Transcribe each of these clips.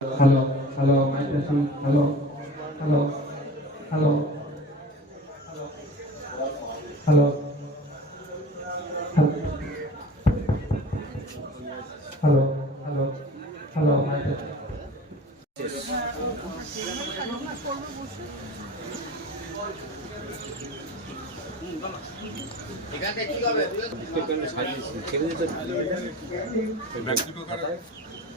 Hello, hello, my person. Hello, hello, hello, hello, hello, hello, hello, my person. কাকি এখানে কাকি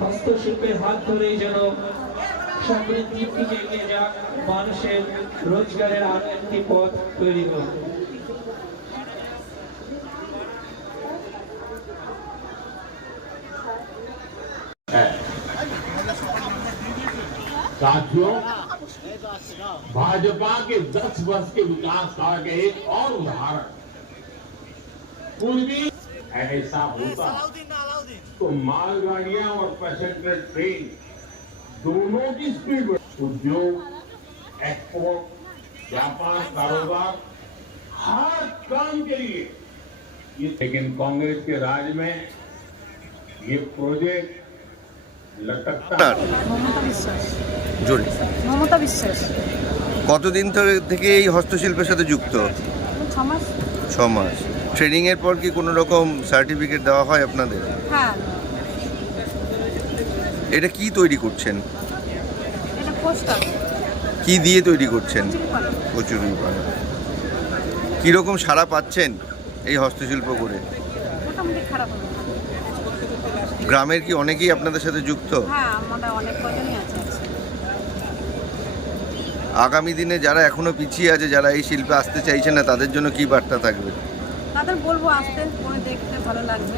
হস্তশিল্পের হাত ধরেই যেন সমৃদ্ধির দিকে এগিয়ে যাক মানুষের রোজগারের আরো একটি পথ তৈরি হোক साथियों भाजपा के 10 वर्ष के विकास काल के एक और उदाहरण पूर्वी ऐसा होता तो मालगाड़ियां और पैसेंजर ट्रेन दोनों की स्पीड बढ़- उद्योग एक्सपोर्ट व्यापार कारोबार हर काम के लिए ये लेकिन कांग्रेस के राज में ये प्रोजेक्ट लटकता মমতা বিশ্বাস জোরে মমতা বিশ্বাস কতদিন ধরে থেকে এই হস্তশিল্পের সাথে যুক্ত ছ মাস ছ মাস ট্রেনিং এর পর কি কোনো রকম সার্টিফিকেট দেওয়া হয় আপনাদের? হ্যাঁ। এটা কি তৈরি করছেন? এটা পোস্টার। কি দিয়ে তৈরি করছেন? কচুরি পানা কীরকম সাড়া পাচ্ছেন এই হস্তশিল্প করে। গ্রামের কি অনেকেই আপনাদের সাথে যুক্ত? হ্যাঁ। আগামী দিনে যারা এখনও পিছিয়ে আছে যারা এই শিল্পে আসতে চাইছে না তাদের জন্য কি বার্তা থাকবে? তাদের বলব আসতে দেখতে ভালো লাগবে।